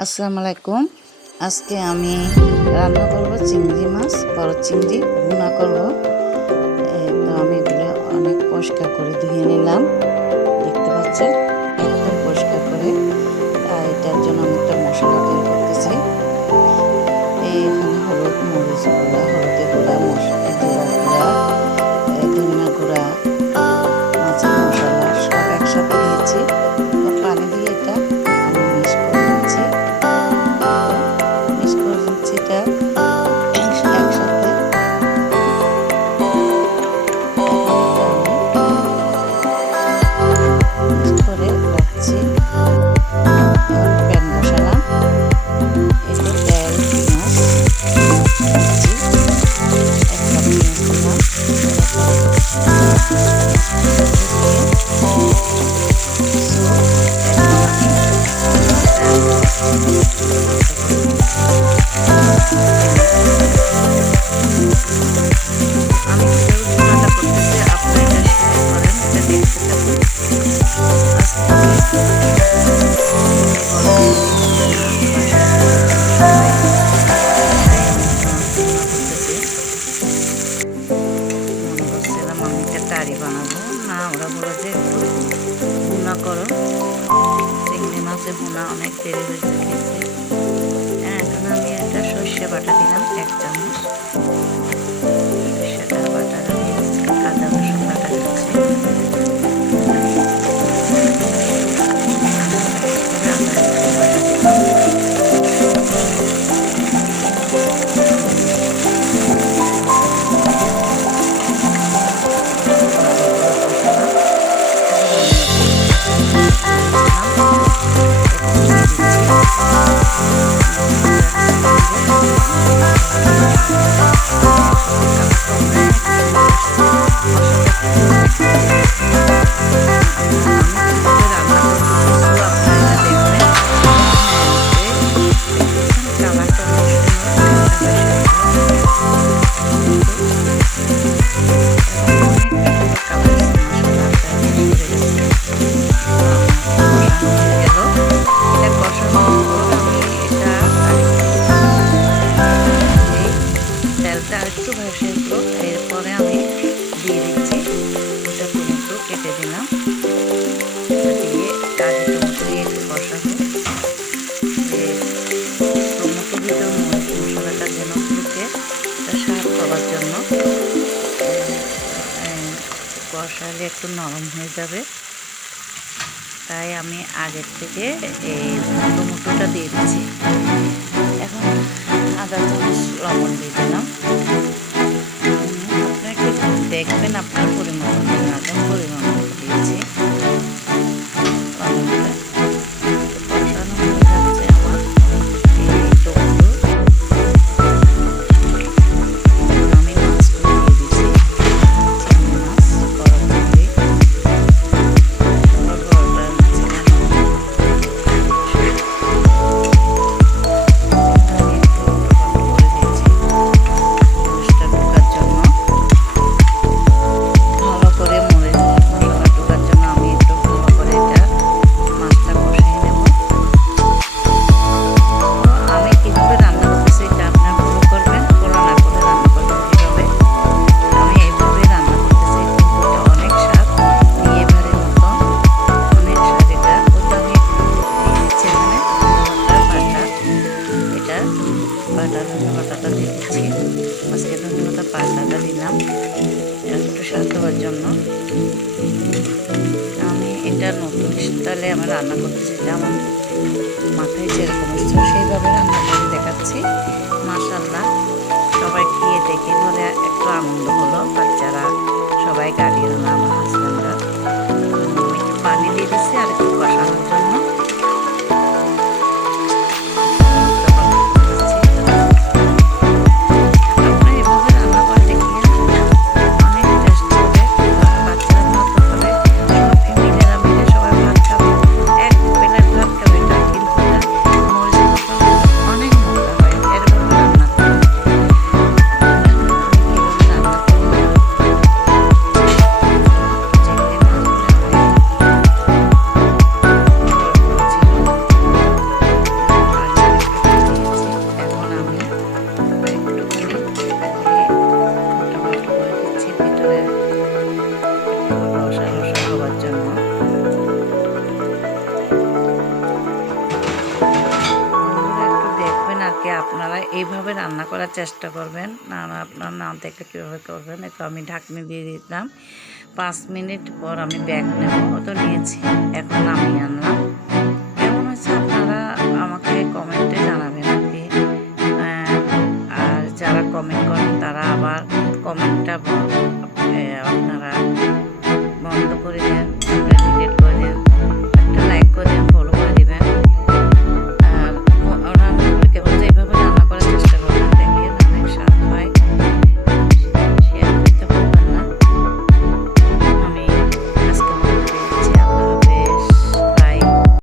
আসসালামু আলাইকুম। আজকে আমি রান্না করব চিংড়ি মাছ, বড় চিংড়ি ভুনা করব। তো আমি এগুলো অনেক পরিষ্কার করে ধুয়ে নিলাম, দেখতে পাচ্ছেন একদম পরিষ্কার করে। আর এটার জন্য আমি একটা মশলা তৈরি করতেছি। এখানে হলুদ, মরিচ গুঁড়া, হলুদের গুঁড়া, জিরা গুঁড়া, ধনিয়া গুঁড়া, মাছের মশলা সব একসাথে দিয়েছি। তো পানি দিয়ে এটা আমি মিক্স করে নিচ্ছি। মিক্স করে নিচ্ছি এটা একসাথে। এখন এটা আমি মিক্স করে রাখছি। এখন প্যান বসালাম, এতে তেল, পেঁয়াজ দিচ্ছি। 1 কাপ পেঁয়াজ দিলাম। বানাবো না, ওরা বলে যে একটু ভুনা করো, চিংড়ি মাছের ভুনা অনেক দেরি হয়েছে খেতে। এখন আমি একটা সর্ষে বাটা দিলাম 1 চামচ। সর্ষেটা বাটাটা দিয়েছি, আদা রসুন বাটা দিচ্ছি। একটু ভেসে উঠলো, এরপরে আমি দিয়ে দিচ্ছি দুটো টমেটো কেটে দিলাম। দিয়ে কাজু টমেটো দিয়ে একটু কষাবো, যে টমেটো ভিতরে মশলাটা যেন ঢুকে স্বাদ পাওয়ার জন্য। কষালে একটু নরম হয়ে যাবে, তাই আমি আগের থেকে এই টমেটোটা দিয়ে দিচ্ছি। এখন আদা চামচ লবণ দিয়ে দিলাম। আপনাকে দেখবেন আপনার পরিমাণ মতো, আদা পরিমাণ মতো দিয়েছি। লবণটা কষানো হয়ে যাচ্ছে আমার এই টমেটো। আমি মাছগুলো দিয়ে দিচ্ছি, চিংড়ি মাছ, বড় চিংড়ি। বাটাটা দিয়ে দিচ্ছি, আজকে ধন্যবাদ পাতাটা দিলাম একটু স্বাদ হওয়ার জন্য। আমি এটা নতুন স্টাইলে আমার রান্না করতেছি, যেমন মাথায় যেরকম হচ্ছে সেইভাবে রান্না করে দেখাচ্ছি। মাশাআল্লাহ, সবাই খেয়ে দেখে বলে একটু আনন্দ হলো, বাচ্চারা সবাই, গার্ডিয়ানরা, আমার হাজব্যান্ডরা। একটু পানি দিয়ে দিচ্ছি আর একটু কষানোর জন্য। আপনারা এইভাবে রান্না করার চেষ্টা করবেন, না আপনারা না দেখলে কীভাবে করবেন। তো আমি ঢাকনি দিয়ে দিলাম। 5 মিনিট পর আমি ব্যাগ নেব, তো নিয়েছি। এখন নামিয়ে আনলাম।